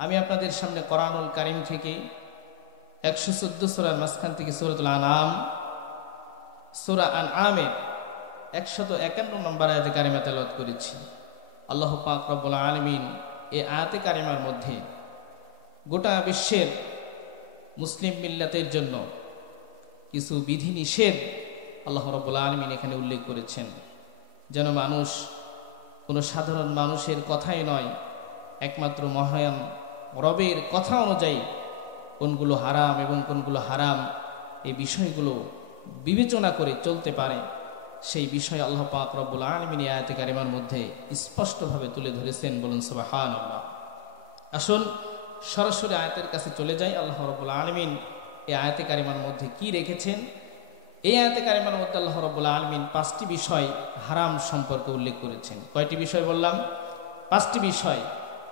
আমি আপনাদের সামনে কোরআনুল কারীম থেকে 114 সূরার মাঝখান থেকে সূরাতুল আনআম, সূরা আনআমের 151 নম্বর আয়াতে কারিমা তেলাওয়াত করেছি। আল্লাহ পাক রব্বুল আলামিন এই আয়াতে কারিমার মধ্যে গোটা বিশ্বের মুসলিম মিল্লাতের জন্য কিছু বিধি নিষেধ আল্লাহ রব্বুল আলামিন এখানে উল্লেখ করেছেন, যেন মানুষ কোনো সাধারণ মানুষের কথাই নয়, একমাত্র মহান রবের কথা অনুযায়ী কোনগুলো হারাম এবং কোনগুলো হারাম এই বিষয়গুলো বিবেচনা করে চলতে পারে, সেই বিষয়ে আল্লাহ পাক রব্বুল আলামিন এই আয়াতে কারিমার মধ্যে স্পষ্টভাবে তুলে ধরেছেন। বলুন সুবহানাল্লাহ। আসুন সরাসরি আয়াতের কাছে চলে যাই। আল্লাহ রব্বুল আলামিন এই আয়াতে কারিমার মধ্যে কি রেখেছেন? এই আয়াতে কারিমার মধ্যে আল্লাহ রব্বুল আলামিন 5টি বিষয় হারাম সম্পর্কে উল্লেখ করেছেন। কয়টি বিষয় বললাম? 5টি বিষয়।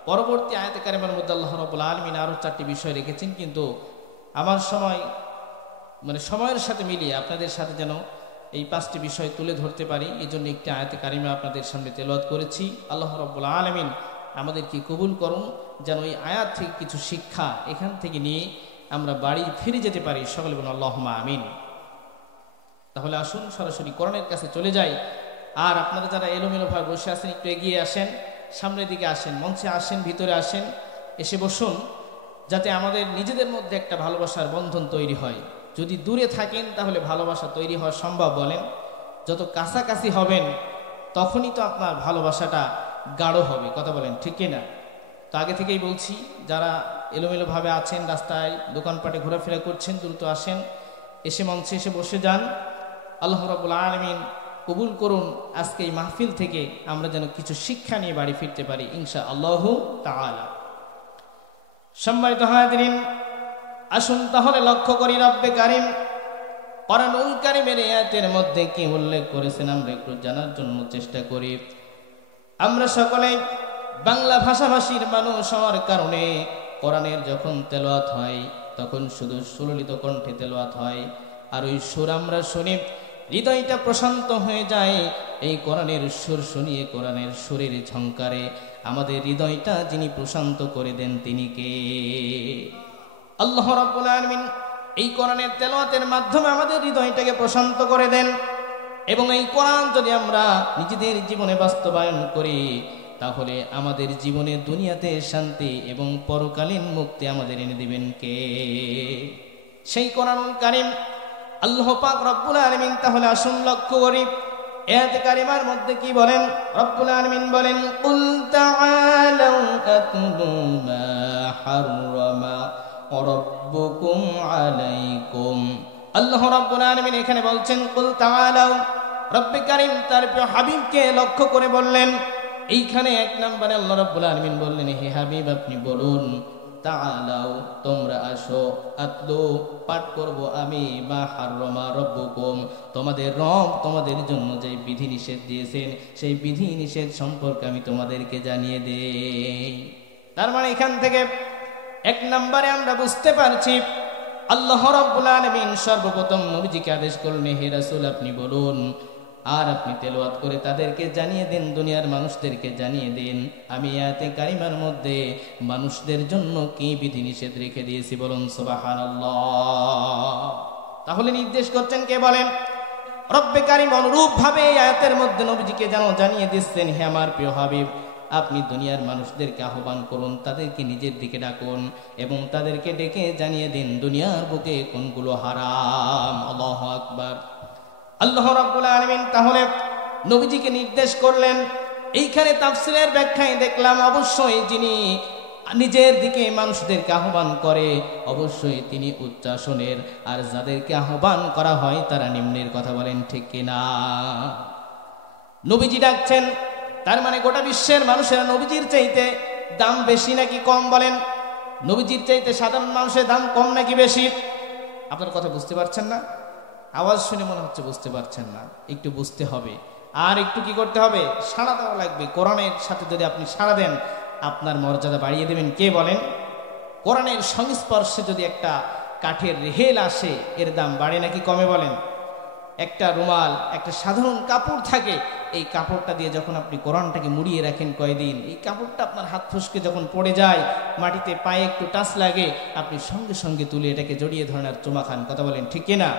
পরবর্তী আয়াতে কারিমার মধ্যে আল্লাহ রব্বুল আলামিন আরো 4টি বিষয় রেখেছেন, কিন্তু আমার সময়ের সাথে মিলিয়ে আপনাদের সাথে যেন এই 5টি বিষয় তুলে ধরতে পারি, এই জন্য একটি আয়াতে কারিমা আপনাদের সামনে তেলাওয়াত করেছি। আল্লাহ রব্বুল আলামিন আমাদেরকে কবুল করুন, যেন এই আয়াত থেকে কিছু শিক্ষা এখান থেকে নিয়ে আমরা বাড়ি ফিরে যেতে পারি। সকলে বলুন আল্লাহুম্মা আমিন। তাহলে আসুন সরাসরি কোরআনের কাছে চলে যাই। আর আপনারা যারা এলোমেলো ভাবে বসে আছেন একটু এগিয়ে আসেন, সামনের দিকে আসেন, মঞ্চে আসেন, ভিতরে আসেন, এসে বসুন, যাতে আমাদের নিজেদের মধ্যে একটা ভালোবাসার বন্ধন তৈরি হয়। যদি দূরে থাকেন তাহলে ভালোবাসা তৈরি হওয়া সম্ভব? বলেন। যত কাছাকাছি হবেন তখনই তো আপনার ভালোবাসাটা গাঢ় হবে। কথা বলেন, ঠিক কিনা? তো আগে থেকেই বলছি, যারা এলোমেলো ভাবে আছেন, রাস্তায় দোকানপাটে ঘোরাফেরা করছেন, দ্রুত আসেন, এসে মঞ্চে এসে বসে যান। আল্লাহ রাব্বুল আলামিন কবুল করুন আজকে এই মাহফিল থেকে আমরা যেন কিছু শিক্ষা নিয়ে বাড়ি ফিরতে পারি ইনশাআল্লাহু তাআলা। সম্মানিত হাজিরিন, আসুন তাহলে লক্ষ্য করি রব্বে কারীম কোরআনুল কারীমের আয়াতের মধ্যে কি উল্লেখ করেছেন আমরা একটু জানার জন্য চেষ্টা করি। আমরা সকলে বাংলা ভাষাভাষীর মানুষ হওয়ার কারণে কোরআনের যখন তেলাওয়াত হয় তখন শুধু সুললিত কণ্ঠে তেলাওয়াত হয়, আর ওই সুর আমরা শুনি, হৃদয়টা প্রশান্ত হয়ে যায়। এই কোরআনের সুর শুনিয়ে, কোরআনের সুরের ঝংকারে আমাদের হৃদয়টা যিনি প্রশান্ত করে দেন তিনি কে? আল্লাহ রাব্বুল আলামিন এই কোরআনের তেলাওয়াতের মাধ্যমে আমাদের হৃদয়টাকে প্রশান্ত করে দেন। এবং এই কোরআন যদি আমরা নিজেদের জীবনে বাস্তবায়ন করি তাহলে আমাদের জীবনে দুনিয়াতে শান্তি এবং পরকালীন মুক্তি আমাদের এনে দিবেন কে? সেই কোরআনুল কারীম আল্লাহ পাক রব্বুল আলামিন। তাহলে আসুন লক্ষ্য করি আয়াতে কারিমার মধ্যে কি বলেন? রব্বুল আলামিন বলেন, কুল তাআলাউ আতলু মা হাররামা রাব্বুকুম আলাইকুম। আল্লাহ রাব্বুল আলামিন এখানে বলছেন কুল তাআলাউ। রব্বে কারীম তার প্রিয় হাবিবকে লক্ষ্য করে বললেন। এইখানে 1 নম্বরে আল্লাহ রাব্বুল আলামিন বললেন, হে হাবিব আপনি বলুন, তাআলাউ তোমরা আসো, আতলু পাঠ করব আমি, মা হাররামা রাব্বুকুম তোমাদের রব তোমাদের জন্য যে বিধি নিষেধ দিয়েছেন সেই বিধি নিষেধ সম্পর্কে আমি তোমাদেরকে জানিয়ে দেই। তার মানে এখান থেকে 1 নম্বরে আমরা বুঝতে পারছি আল্লাহ রাব্বুল আলামিন সর্বপ্রথম নবীজিকে আদেশ করলেন, হে রাসূল আপনি বলুন, আর আপনি তেলাওয়াত করে তাদেরকে জানিয়ে দেন, দুনিয়ার মানুষদেরকে জানিয়ে দেন আমি আয়াতে কারিমার মধ্যে মানুষদের জন্য কি বিধি নিষেধ রেখে দিয়েছি। বলুন সুবহানাল্লাহ। তাহলে নির্দেশ করছেন কে? বলেন রব্বে কারীম। অনুরূপ ভাবে আয়াতের মধ্যে নবীজিকে যেন জানিয়ে দিচ্ছেন, হে আমার প্রিয় হাবিব আপনি দুনিয়ার মানুষদেরকে আহ্বান করুন, তাদেরকে নিজের দিকে ডাকুন এবং তাদেরকে ডেকে জানিয়ে দিন দুনিয়ার বুকে কোনগুলো হারাম। আল্লাহু আকবার। আল্লাহ রাব্বুল আলামিন তাহলে নবীজিকে নির্দেশ করলেন। এইখানে তাফসীরের ব্যাখ্যায় দেখলাম অবশ্যই যিনি নিজের দিকে মানুষদেরকে আহ্বান করে অবশ্যই তিনি উচ্চাসনের, আর যাদেরকে আহ্বান করা হয় তারা নিম্নের কথা। বলেন ঠিক কিনা? নবীজি ডাকছেন, তার মানে গোটা বিশ্বের মানুষেরা নবীজির চাইতে দাম বেশি নাকি কম? বলেন নবীজির চাইতে সাধারণ মানুষের দাম কম নাকি বেশি? আপনার কথা বুঝতে পারছেন না? আওয়াজ শুনে মনে হচ্ছে বুঝতে পারছেন না। একটু বুঝতে হবে, আর একটু কি করতে হবে? সাড়া দেওয়া লাগবে। কোরআনের সাথে যদি আপনি সাড়া দেন আপনার মর্যাদা বাড়িয়ে দেবেন কে? বলেন কোরআনের সংস্পর্শে যদি একটা কাঠের রেহেল আসে এর দাম বাড়ে নাকি কমে? বলেন একটা রুমাল, একটা সাধারণ কাপড় থাকে, এই কাপড়টা দিয়ে যখন আপনি কোরআনটাকে মুড়িয়ে রাখেন কয়দিন, এই কাপড়টা আপনার হাত ফসকে যখন পড়ে যায়, মাটিতে পায়ে একটু টাচ লাগে, আপনি সঙ্গে সঙ্গে তুলে এটাকে জড়িয়ে ধরেন আর চুমা খান। কথা বলেন ঠিক কিনা?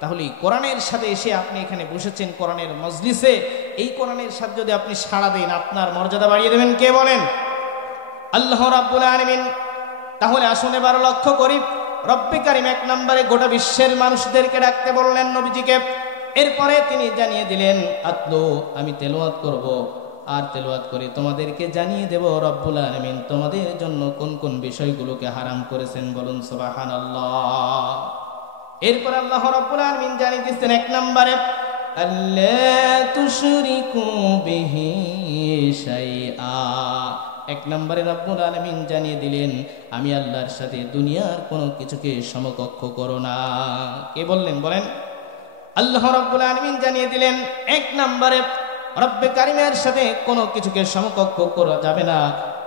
তাহলে এই কোরআনের সাথে এসে আপনি এখানে বসেছেন কোরআনের মজলিসে, এই কোরআনের সাথে যদি আপনি সাড়া দেন, আপনার মর্যাদা বাড়িয়ে দেবেন কে বলেন? আল্লাহ রাব্বুল আলামিন। তাহলে আসুন এবার লক্ষ্য করি, রব্বে কারীম এক নম্বরে গোটা বিশ্বের মানুষদেরকে ডাকতে বললেন নবীজিকে। এরপরে তিনি জানিয়ে দিলেন আতলু, আমি তেলাওয়াত করব, আর তেলাওয়াত করে তোমাদেরকে জানিয়ে দেব রব্বুল আলামিন তোমাদের জন্য কোন কোন বিষয়গুলোকে হারাম করেছেন। বলুন সুবহানাল্লাহ। এরপর আল্লাহ রাব্বুল আলামিন জানিয়ে দিচ্ছেন এক নম্বরে আল্লা তুশরিকু বিহি শাইআ। এক নম্বরে রব্বুল আলামিন জানিয়ে দিলেন আমি আল্লাহর সাথে দুনিয়ার কোনো কিছুকে সমকক্ষ করো না। কে বললেন বলেন? আল্লাহ রাব্বুল আলামিন জানিয়ে দিলেন এক নম্বরে রব্বে কারীমের সাথে কোনো কিছুকে সমকক্ষ করা যাবে না।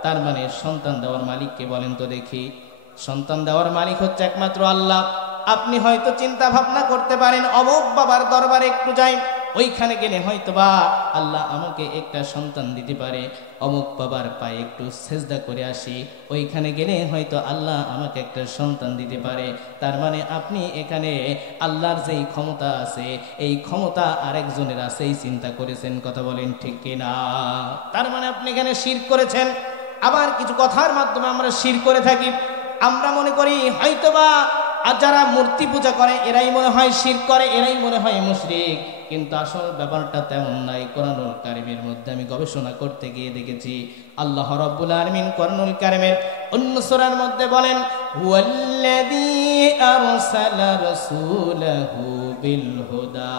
তার মানে সন্তান দেওয়ার মালিক কে বলেন তো দেখি? সন্তান দেওয়ার মালিক হচ্ছে একমাত্র আল্লাহ। আপনি হয়তো চিন্তা ভাবনা করতে পারেন অমুক বাবার দরবারে একটু যাই, ওইখানে গেলে হয়তো বা আল্লাহ আমাকে একটা সন্তান দিতে পারে, অমুক বাবার পায়ে একটু সেজদা করে আসি, ওইখানে গেলে হয়তো আল্লাহ আমাকে একটা সন্তান দিতে পারে। তার মানে আপনি এখানে আল্লাহর যেই ক্ষমতা আছে এই ক্ষমতা আরেকজনের আছে এই চিন্তা করেছেন। কথা বলেন ঠিক কিনা? তার মানে আপনি এখানে শিরক করেছেন। আবার কিছু কথার মাধ্যমে আমরা শিরক করে থাকি। আমরা মনে করি হয়তোবা আর যারা মূর্তি পূজা করে এরাই মনে হয় শিরক করে, এরাই মনে হয় মুশরিক, কিন্তু আসল ব্যাপারটা তেমন নাই। কোরআনুল কারীমের মধ্যে আমি গবেষণা করতে গিয়ে দেখেছি আল্লাহ রাব্বুল আলামিন কোরআনুল কারীমের অন্য সূরার মধ্যে বলেন হুয়াল্লাযী আরসালা রাসূলাহু বিল হুদা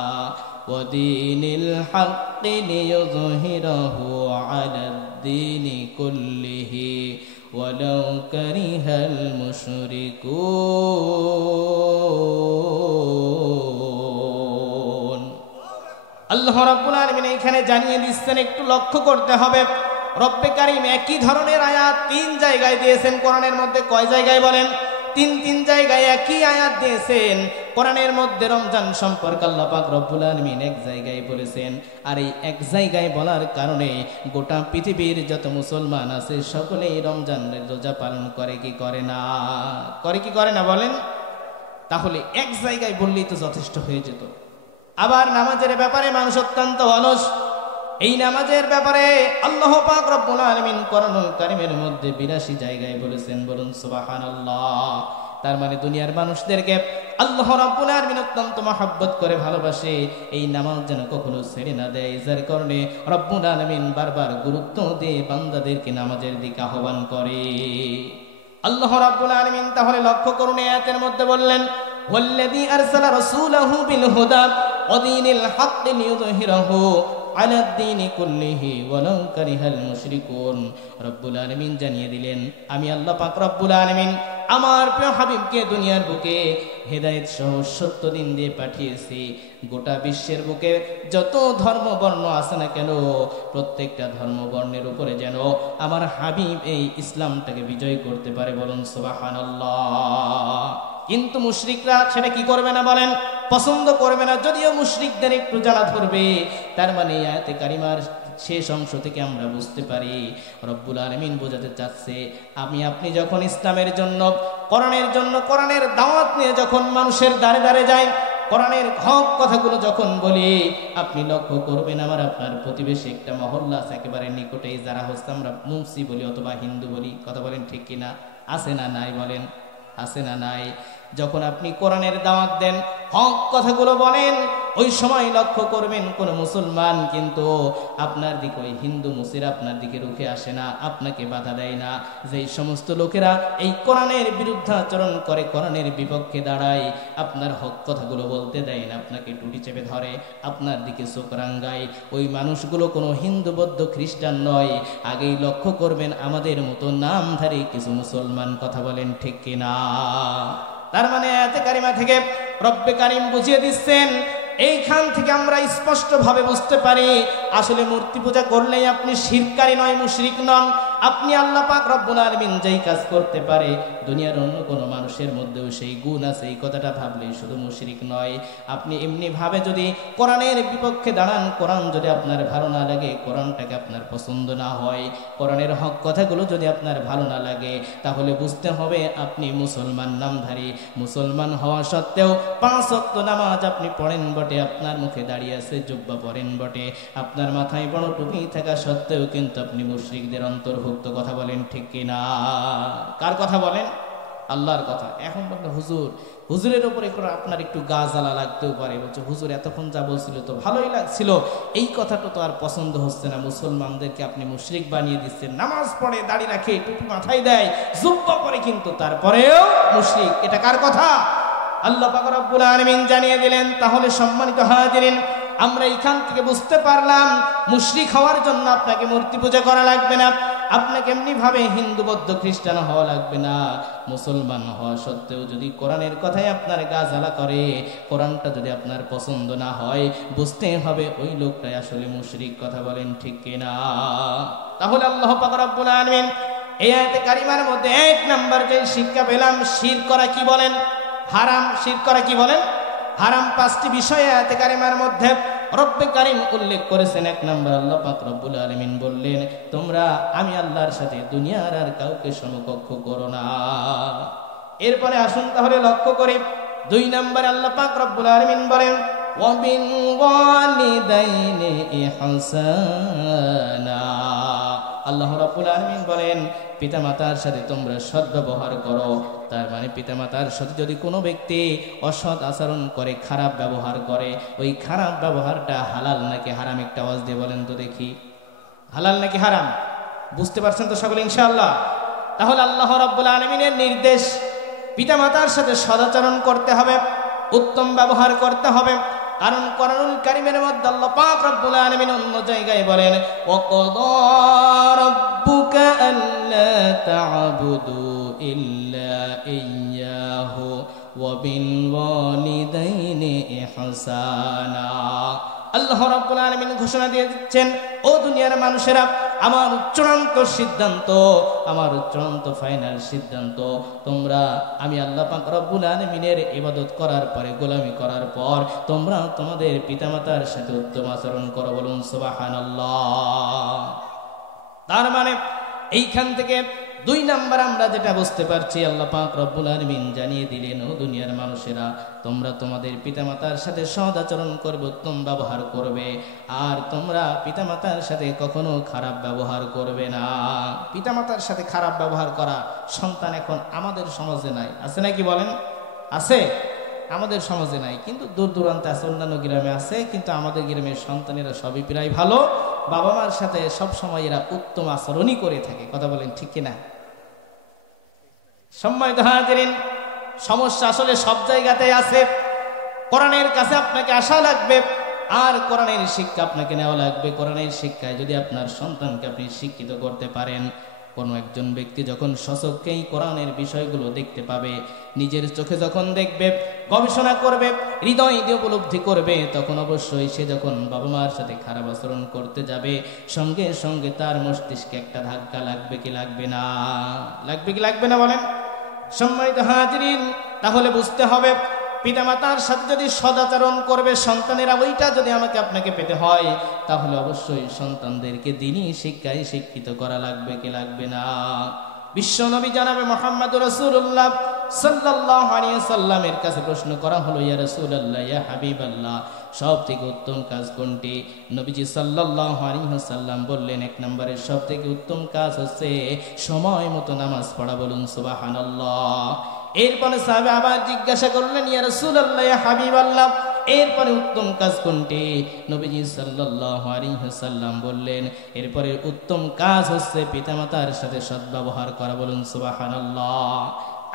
ওয়া দীনিল হাক্কি লিইয়ুযহিরাহু আলাদ দীনি কুল্লিহি ওয়ালাউ কারিহাল মুশরিকুন। আল্লাহ রাব্বুল আলামিন এখানে জানিয়ে দিচ্ছেন, একটু লক্ষ্য করতে হবে। রব্বে কারীম একই ধরনের আয়াত তিন জায়গায় দিয়েছেন কোরআনের মধ্যে। কয় জায়গায় বলেন? তিন জায়গায় একই আয়াত দিয়েছেন কোরআনের মধ্যে। রমজান সম্পর্কে আল্লাহ পাক রব্বুল আলামিন এক জায়গায় বলেছেন, আর এই এক জায়গায় বলার কারণে গোটা পৃথিবীর যত মুসলমান আছে সকলেই রমজানের রোজা পালন করে কি করে না? করে কি করে না বলেন? তাহলে এক জায়গায় বললেই তো যথেষ্ট হয়ে যেত। আবার নামাজের ব্যাপারে মানুষ অত্যন্ত অলস। এই নামাজের ব্যাপারে আল্লাহ পাক রব্বুল আলামিন কোরআনুল কারীমের মধ্যে 82 জায়গায় বলেছেন। বলুন সুবহানাল্লাহ। তার মানে দুনিয়ার মানুষদেরকে আল্লাহ রাব্বুল আলামিন অত্যন্ত মহব্বত করে ভালোবাসে, এই নামাজ যেন কখনো ছেড়ে না দেয়। যার কারণে রব্বুল আলামিন বারবার গুরুত্ব দিয়ে বান্দাদেরকে নামাজের দিকে আহ্বান করে। আল্লাহ রাব্বুল আলামিন তাহলে লক্ষ্য করুন আয়াতের মধ্যে বললেন ওয়াল্লাযী আরসালা রাসূলাহু বিল হুদা ওয়া দীনিল হাক্কি লিইয়ুযহিরাহু আলাদ দীনি কুল্লিহি ওয়ালাউ কারিহাল মুশরিকুন। রব্বুল আলামিন জানিয়ে দিলেন আমি আল্লাহ পাক রব্বুল আলামিন আমার প্রিয় হাবিবকে দুনিয়ার বুকে হেদায়েত সহ সত্য দিন দিয়ে পাঠিয়েছি। গোটা বিশ্বের বুকে যত ধর্ম বর্ণ আছে না কেন, প্রত্যেকটা ধর্ম বর্ণের উপরে যেন আমার হাবিব এই ইসলামটাকে বিজয় করতে পারে। বলুন সুবহানাল্লাহ। কিন্তু মুশরিকরা সেটা কি করবে না বলেন? পছন্দ করবে না। যদিও মুশরিকদের একটু জ্বালা ধরবে। তার মানে আয়াতে কারিমার শেষ অংশ থেকে আমরা বুঝতে পারি রব্বুল আলামিন বোঝাতে চাচ্ছে আমি আপনি যখন ইসলামের জন্য কোরআনের জন্য কোরআনের দাওয়াত নিয়ে যখন মানুষের দ্বারে দ্বারে যাই, কোরআনের হক কথাগুলো যখন বলি, আপনি লক্ষ্য করবেন আমার আপনার প্রতিবেশী একটা মহল্লা আছে একেবারে নিকটেই, যারা হচ্ছে আমরা মুসলিম বলি অথবা হিন্দু বলি। কথা বলেন ঠিক কিনা? আছে না নাই বলেন? আছে না নাই? যখন আপনি কোরআনের দাওয়াত দেন, হক কথাগুলো বলেন, ওই সময় লক্ষ্য করবেন কোন মুসলমান কিন্তু আপনার দিকে, ওই হিন্দু মুসির আপনার দিকে রুখে আসে না, আপনাকে বাধা দেয় না। যেই সমস্ত লোকেরা এই কোরআনের বিরুদ্ধাচরণ করে, কোরআনের বিপক্ষে দাঁড়ায়, আপনার হক কথাগুলো বলতে দেয় না, আপনাকে টুটি চেপে ধরে, আপনার দিকে চোখ রাঙ্গায়, ওই মানুষগুলো কোনো হিন্দু বৌদ্ধ খ্রিস্টান নয়। আগেই লক্ষ্য করবেন আমাদের মতো নামধারী কিছু মুসলমান। কথা বলেন ঠিক কিনা? তার মানে আয়াতে কারিমা থেকে রব্বে কারিম বুঝিয়ে দিচ্ছেন, এইখান থেকে আমরা স্পষ্ট ভাবে বুঝতে পারি আসলে মূর্তি পূজা করলেই আপনি শিরকারী নয়, মুশরিক নন। আপনি আল্লাহ পাক রব্বুল আলামিন যেই কাজ করতে পারে দুনিয়ার অন্য কোনো মানুষের মধ্যেও সেই গুণ আছে, এই কথাটা ভাবলেই শুধু মুশরিক নয়। আপনি এমনি ভাবে যদি কোরআনের বিপক্ষে দাঁড়ান, কোরআন যদি আপনার ভালো না লাগে, কোরআনটাকে আপনার পছন্দ না হয়, কোরআনের হক কথাগুলো যদি আপনার ভালো না লাগে, তাহলে বুঝতে হবে আপনি মুসলমান নামধারী। মুসলমান হওয়া সত্ত্বেও 5 ওয়াক্ত নামাজ আপনি পড়েন বটে, আপনার মুখে দাঁড়িয়ে আছে জুব্বা পরেন বটে, আপনার মাথায় বড় টুপি থাকা সত্ত্বেও কিন্তু আপনি মুশরিকদের অন্তর্ভুক্ত। কথা বলেন ঠিক কিনা? কার কথা বলেন? আল্লাহর কথা। এখন বলতে হুজুরের উপরে আপনার একটু গা জ্বালা লাগতেও পারে, বলছে হুজুর এতক্ষণ যা বলছিল তো ভালোই লাগছিল, এই কথাটা তো আর পছন্দ হচ্ছে না, মুসলমানদেরকে আপনি মুশরিক বানিয়ে দিচ্ছেন, নামাজ পড়ে, দাড়ি রাখে, টুপি মাথায় দেয়, জুব্বা পরে, কিন্তু তারপরেও মুশরিক। এটা কার কথা? আল্লাহ পাক রব্বুল আলামিন জানিয়ে দিলেন। তাহলে সম্মানিত হাজিরিন, আমরা এখান থেকে বুঝতে পারলাম মুশরিক হওয়ার জন্য আপনাকে মূর্তি পূজা করা লাগবে না, আপনাকে এমনি ভাবে হিন্দু বৌদ্ধ খ্রিস্টান হওয়া লাগবে না। মুসলমান হওয়া সত্ত্বেও যদি কোরআনের কথাই আপনার গা জ্বালা করে, কোরআনটা যদি আপনার পছন্দ না হয়, বুঝতে হবে ওই লোকটাই আসলে মুশরিক। কথা বলেন ঠিক কিনা? তাহলে আল্লাহ পাক রব্বুল আলামিন এই আয়াতে কারিমার মধ্যে 1 নাম্বার যে শিক্ষা পেলাম, শিরক করা কি বলেন? হারাম। শিরক করা কি বলেন? হারাম। 5টি বিষয় আয়াতে কারিমার মধ্যে রব্বে কারিম উল্লেখ করেছেন। 1 নাম্বার আল্লাহ পাক রব্বুল আলামিন বললেন, তোমরা আমি আল্লাহর সাথে দুনিয়ার আর কাউকে সমকক্ষ করো না। এরপরে আসুন তাহলে লক্ষ্য করি, 2 নাম্বার আল্লাহ পাক রব্বুল আলামিন বলেন, ওয়া বিল ওয়ালিদাইনি ইহসানা। আল্লাহ রাব্বুল আলামিন বলেন, পিতামাতার সাথে তোমরা সদ্ব্যবহার করো। তার মানে পিতামাতার সাথে যদি কোনো ব্যক্তি অসৎ আচরণ করে, খারাপ ব্যবহার করে, ওই খারাপ ব্যবহারটা হালাল নাকি হারাম? একটা আওয়াজ দিয়ে বলেন তো দেখি, হালাল নাকি হারাম? বুঝতে পারছেন তো সকলে ইনশাআল্লাহ? তাহলে আল্লাহ রাব্বুল আলামিনের নির্দেশ, পিতামাতার সাথে সদাচরণ করতে হবে, উত্তম ব্যবহার করতে হবে। কারণ কোরআনুল কারীমের মধ্যে আল্লাহ পাক রব্বুল আলামিন অন্য জায়গায় বলেন, ওয়াকাদা রাব্বুকা আল্লা তা'বুদু ইল্লা ইয়্যাহু ওয়া বিল ওয়ালিদাইনি ইহসানা। আল্লাহ রাব্বুল আলামিন ঘোষণা দিয়ে দিচ্ছেন, ও দুনিয়ার মানুষেরা, আমার চূড়ান্ত সিদ্ধান্ত, আমার চূড়ান্ত ফাইনাল সিদ্ধান্ত, তোমরা আমি আল্লাহ পাক রব্বুল আলামিনের ইবাদত করার পরে, গোলামি করার পর তোমরা তোমাদের পিতামাতার সাথে উত্তম আচরণ করো। বলুন সুবহানাল্লাহ। তার মানে এইখান থেকে 2 নাম্বার আমরা যেটা বুঝতে পারছি, আল্লাহ পাক রব্বুল আলামিন জানিয়ে দিলেন, ও দুনিয়ার মানুষেরা, তোমরা তোমাদের পিতামাতার সাথে সৎ আচরণ করবে, উত্তম ব্যবহার করবে, আর তোমরা পিতামাতার সাথে কখনো খারাপ ব্যবহার করবে না। পিতামাতার সাথে খারাপ ব্যবহার করা সন্তান এখন আমাদের সমাজে নাই, আছে নাকি বলেন? আছে? আমাদের সমাজে নাই, কিন্তু দূর দূরান্তে আছে, অন্যান্য গ্রামে আছে, কিন্তু আমাদের গ্রামের সন্তানেরা সবই প্রায় ভালো, বাবা মার সাথে সব সময় এরা উত্তম আচরণই করে থাকে। কথা বলেন ঠিক কিনা? সম্মানিত হাজিরিন, সমস্যা আসলে সব জায়গাতেই আছে। কোরআনের কাছে আপনাকে আসা লাগবে, আর কোরআনের শিক্ষা আপনাকে নেওয়া লাগবে। কোরআনের শিক্ষায় যদি আপনার সন্তানকে আপনি শিক্ষিত করতে পারেন, কোনো একজন ব্যক্তি যখন স্বচক্ষেই কোরআনের বিষয়গুলো দেখতে পাবে, নিজের চোখে যখন দেখবে, গবেষণা করবে, হৃদয় দিয়ে উপলব্ধি করবে, তখন অবশ্যই সে যখন বাবা মার সাথে খারাপ আচরণ করতে যাবে, সঙ্গে সঙ্গে তার মস্তিষ্কে একটা ধাক্কা লাগবে কি লাগবে না? লাগবে কি লাগবে না বলেন? সম্মানিত হাজিরিন, তাহলে বুঝতে হবে, পিতামাতার সাথে যদি সদাচরণ করবে সন্তানেরা, ওইটা যদি আমাকে আপনাকে পেতে হয়, তাহলে অবশ্যই সন্তানদেরকে দ্বীনি শিক্ষায় শিক্ষিত করা লাগবে কি লাগবে না? বিশ্বনবী জনাবে মুহাম্মদুর রাসূলুল্লাহ সাল্লাল্লাহু আলাইহি ওয়াসাল্লামের কাছে প্রশ্ন করা হলো, ইয়া রাসূলুল্লাহ, ইয়া হাবিবাল্লাহ, সবথেকে উত্তম কাজ কোনটি? নবীজি সাল্লাল্লাহু আলাইহি ওয়াসাল্লাম বললেন, 1 নম্বরে সবথেকে উত্তম কাজ হচ্ছে সময় মতো নামাজ পড়া। বলুন সুবহানাল্লাহ। এরপরে সাহাবা আবার জিজ্ঞাসা করলেন, ইয়া রাসূলুল্লাহ, ইয়া হাবিবাল্লাহ, এরপরে উত্তম কাজ কোনটি? নবীজি সাল্লাল্লাহু আলাইহি ওয়াসাল্লাম বললেন, এরপরে উত্তম কাজ হচ্ছে পিতামাতার সাথে সদ্ব্যবহার করা। বলুন সুবহানাল্লাহ।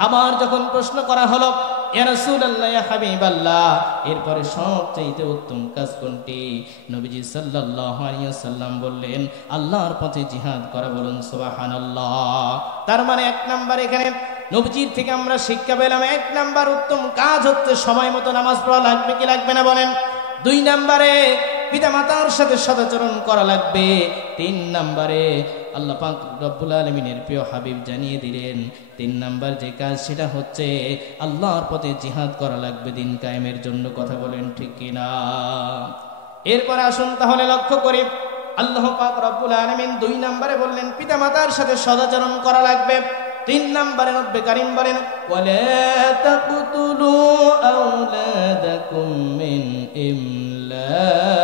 আবার যখন প্রশ্ন করা হলো, ইয়া রাসূলুল্লাহ, ইয়া হাবিবাল্লাহ, এরপরে সবচেয়ে উত্তম কাজ কোনটি? নবীজি সাল্লাল্লাহু আলাইহি ওয়াসাল্লাম বললেন, আল্লাহর পথে জিহাদ করা। বলুন সুবহানাল্লাহ। তার মানে 1 নাম্বার এখানে নবীজির থেকে আমরা শিক্ষা পেলাম, 1 নাম্বার উত্তম কাজ হচ্ছে সময় মতো নামাজ পড়া লাগবে কি লাগবে না বলেন? 2 নাম্বারে পিতামাতার সাথে সদাচরণ করা লাগবে। 3 নাম্বারে আল্লাহ পাক রব্বুল আলামিনের প্রিয় হাবিব জানিয়ে দিলেন 3 নাম্বার যে কাজ সেটা হচ্ছে আল্লাহর পথে জিহাদ করা লাগবে দিন কায়েমের জন্য। কথা বলেন ঠিক কিনা? এরপর আসুন তাহলে লক্ষ্য করি, আল্লাহ পাক রব্বুল আলামিন 2 নম্বরে বললেন পিতামাতার সাথে সদাচরণ করা লাগবে। 3 নম্বরে রব্বে কারীম বলেন ওয়ালা তাকতুলু আওলাদাকুম মিন ইমলাক।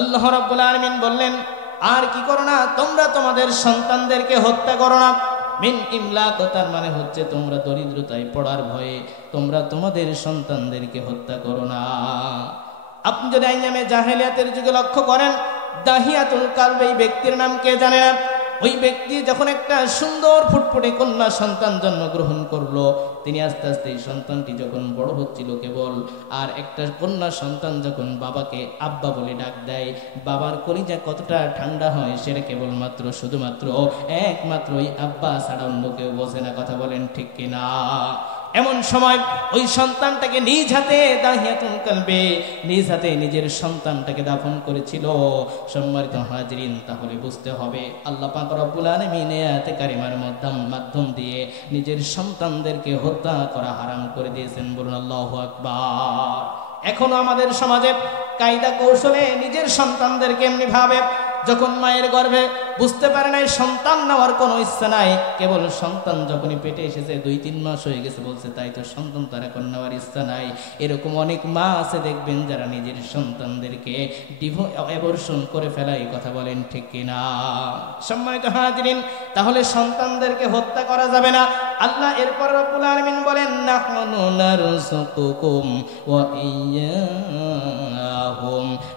আল্লাহ রাব্বুল আলামিন বললেন আর কি করো না, তোমরা তোমাদের সন্তানদেরকে হত্যা করো না। মিন ইমলাক তার মানে হচ্ছে তোমরা দরিদ্রতায় পড়ার ভয়ে তোমরা তোমাদের সন্তানদেরকে হত্যা করো না। আপনি যদি আইয়ামে জাহেলিয়াতের যুগে লক্ষ্য করেন, দাহিয়াতুল কালব এই ব্যক্তির নাম কে জানে না? ওই ব্যক্তি যখন একটা সুন্দর ফুটফুটে কন্যা সন্তান জন্মগ্রহণ করলো, তিনি আস্তে আস্তে এই সন্তানটি যখন বড় হচ্ছিল কেবল, আর একটা কন্যা সন্তান যখন বাবাকে আব্বা বলে ডাক দেয়, বাবার কলিজা কতটা ঠান্ডা হয় সেটা কেবলমাত্র শুধুমাত্র একমাত্র ওই আব্বা ছাড়া অন্য কেউ বোঝে না। কথা বলেন ঠিক কিনা? এমন সময় ওই সন্তানটাকে নিজ হাতে দাহিয়াতুল কালবে নিজ হাতে নিজের সন্তানটাকে দাফন করেছিল। সম্মানিত হাজিরিন, তাহলে বুঝতে হবে আল্লাহ পাক রব্বুল আলামিন আয়াতে কারিমার মাধ্যম দিয়ে নিজের সন্তানদেরকে হত্যা করা হারাম করে দিয়েছেন। বলুন আল্লাহু আকবার। এখনো আমাদের সমাজে কায়দা কৌশলে নিজের সন্তানদেরকে এমনি ভাবে, যখন মায়ের গর্ভে বুঝতে পারে নাই সন্তান নেওয়ার কোনো ইচ্ছা নাই, কেবল সন্তান যখনই পেটে এসেছে 2-3 মাস হয়ে গেছে বলছে তাই তো সন্তান তার এখন নেওয়ার ইচ্ছা নাই। এরকম অনেক মা আছে দেখবেন যারা নিজের সন্তানদেরকে অ্যাবর্শন করে ফেলায়। কথা বলেন ঠিক কিনা? সম্মানিত হাজিরিন, তাহলে সন্তানদেরকে হত্যা করা যাবে না। আল্লাহ এরপর রব্বুল আলামিন বলেন নাহনু নারযুকুকুম ওয়া ইয়্যাহুম,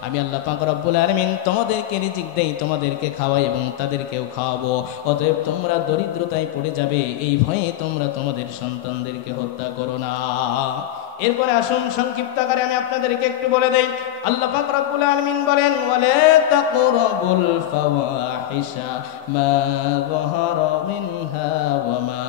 আমি আল্লাহ পাক রব্বুল আলামিন তোমাদেরকে রিজিক দেই, তোমাদেরকে খাওয়াই এবং তাদেরকেও খাওয়াবো। অতএব তোমরা দরিদ্রতায় পড়ে যাবে এই ভয়ে তোমরা তোমাদের সন্তানদেরকে হত্যা করো না। এরপরে আসুন সংক্ষিপ্ত আকারে আমি আপনাদেরকে একটু বলে দেই। আল্লাহ পাক রব্বুল আলামিন বলেন ওয়ালা তাকরাবুল ফাওয়াহিশা মা যাহারা মিনহা ওয়া মা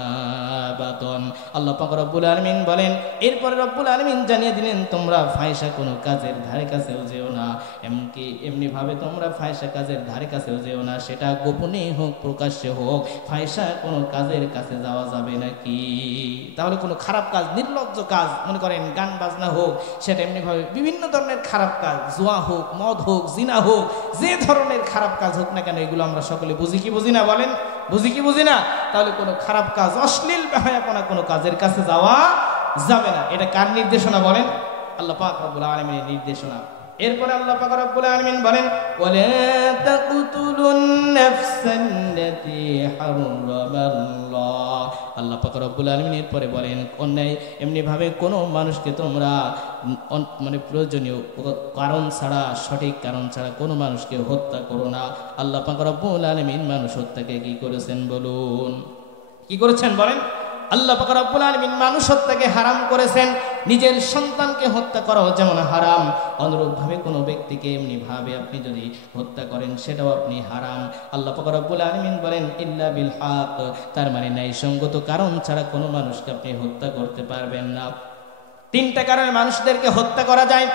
বাতন। আল্লাহ পাক রব্বুল আলামিন বলেন, এরপরে রব্বুল আলামিন জানিয়ে দিলেন তোমরা ফাহিশা কোনো কাজের ধারে কাছেও যেও না। এমনকি এমনি ভাবে তোমরা ফাহিশা কাজের ধারে কাছেও যেও না, সেটা গোপনে হোক প্রকাশ্যে হোক, ফাহিশা কোনো কাজের কাছে যাওয়া যাবে নাকি? তাহলে কোনো খারাপ কাজ, নির্লজ্জ কাজ, মনে করেন গান বাজনা হোক, সেটা এমনি ভাবে বিভিন্ন ধরনের খারাপ কাজ, জুয়া হোক, মদ হোক, জিনা হোক, যে ধরনের খারাপ কাজ হোক না কেন, এগুলো আমরা সকলে বুঝি কি বুঝি না? বলেন বুঝি কি বুঝি না? তাহলে কোনো খারাপ কাজ, অশ্লীল বেহায়াপনা কোনো কাজের কাছে যাওয়া যাবে না। এটা কার নির্দেশনা বলেন? আল্লাহ পাক রব্বুল আলামিনের নির্দেশনা। এরপরে আল্লাহ পাক রব্বুল আলামিন বলেন ওয়ালা তাকতুলুন নাফসাল্লাতী হারামাল্লাহ। আল্লাহ পাক রব্বুল আলামিন এরপরে বলেন অন্যায় এমনি ভাবে কোনো মানুষকে তোমরা মানে প্রয়োজনীয় কারণ ছাড়া, সঠিক কারণ ছাড়া কোনো মানুষকে হত্যা করো না। আল্লাহ পাক রব্বুল আলামিন মানুষ হত্যাকে কি করেছেন বলুন? কি করেছেন বলেন? আল্লাহ পাক রব্বুল আলামিন মানুষ হত্যাকে হারাম করেছেন। নিজের সন্তানকে হত্যা করাও যেমন হারাম, অনুরূপভাবে কোনো ব্যক্তিকে এমনি ভাবে আপনি যদি হত্যা করেন সেটাও আপনি হারাম। আল্লাহ পাক রব্বুল আলামিন বলেন ইল্লা বিল হক, তার মানে ন্যায়সঙ্গত কারণ ছাড়া কোনো মানুষকে আপনি হত্যা করতে পারবেন না। 3টা কারণে মানুষদেরকে হত্যা করা যায়।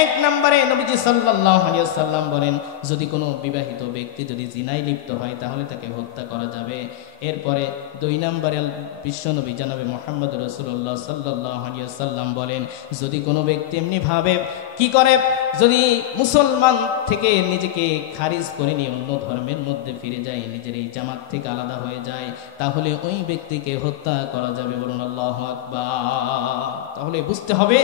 1 নম্বরে নবীজি সাল্লাল্লাহু আলাইহি ওয়াসাল্লাম বলেন যদি কোনো বিবাহিত ব্যক্তি যদি জিনায় লিপ্ত হয় তাহলে তাকে হত্যা করা যাবে। এরপরে 2 নম্বরে বিশ্বনবী জনাবে মুহাম্মদ রাসূলুল্লাহ সাল্লাল্লাহু আলাইহি ওয়াসাল্লাম বলেন যদি কোনো ব্যক্তি এমনি ভাবে কি করে, যদি মুসলমান থেকে নিজেকে খারিজ করে নিয়ে অন্য ধর্মের মধ্যে ফিরে যায়, নিজের এই জামাত থেকে আলাদা হয়ে যায়, তাহলে ওই ব্যক্তিকে হত্যা করা যাবে। বলুন আল্লাহু আকবার। তাহলে বুঝতে হবে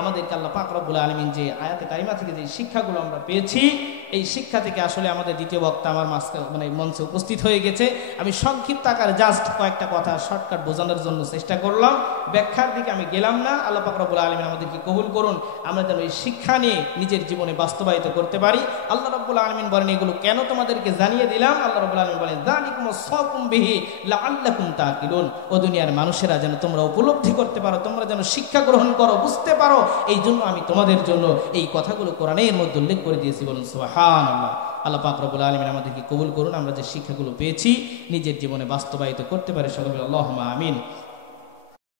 আমাদেরকে আল্লাহ পাক রব্বুল আলামিন যে আয়াতে কারিমা থেকে যে শিক্ষাগুলো আমরা পেয়েছি, এই শিক্ষা থেকে আসলে আমাদের দ্বিতীয় বক্তা আমার মানে মঞ্চে উপস্থিত হয়ে গেছে। আমি সংক্ষিপ্ত আকারে জাস্ট কয়েকটা কথা শর্টকাট বোঝানোর জন্য চেষ্টা করলাম, ব্যাখ্যার দিকে আমি গেলাম না। আল্লাহ পাক রব্বুল আলামিন আমাদেরকে কবুল করুন, আমরা যেন এই শিক্ষা নিয়ে নিজের জীবনে বাস্তবায়িত করতে পারি। আল্লাহ রাব্বুল আলামিন বলেন এগুলো কেন তোমাদেরকে জানিয়ে দিলাম? আল্লাহ রাব্বুল আলামিন বলেন যালিকুম ওয়াসাকুম বিহি লাআল্লাকুম তাকিলুন, ও দুনিয়ার মানুষেরা যেন তোমরা উপলব্ধি করতে পারো, তোমরা যেন শিক্ষা গ্রহণ করো, বুঝতে পারো, এই জন্য আমি তোমাদের জন্য এই কথাগুলো কোরআনের মধ্যে উল্লেখ করে দিয়েছি। বলুন সুবহানাল্লাহ। আল্লাহ পাক রব্বুল আলামিন আমাদেরকে কবুল করুন, আমরা যে শিক্ষাগুলো পেয়েছি নিজের জীবনে বাস্তবায়িত করতে পারি। সকলে আল্লাহুম্মা আমিন।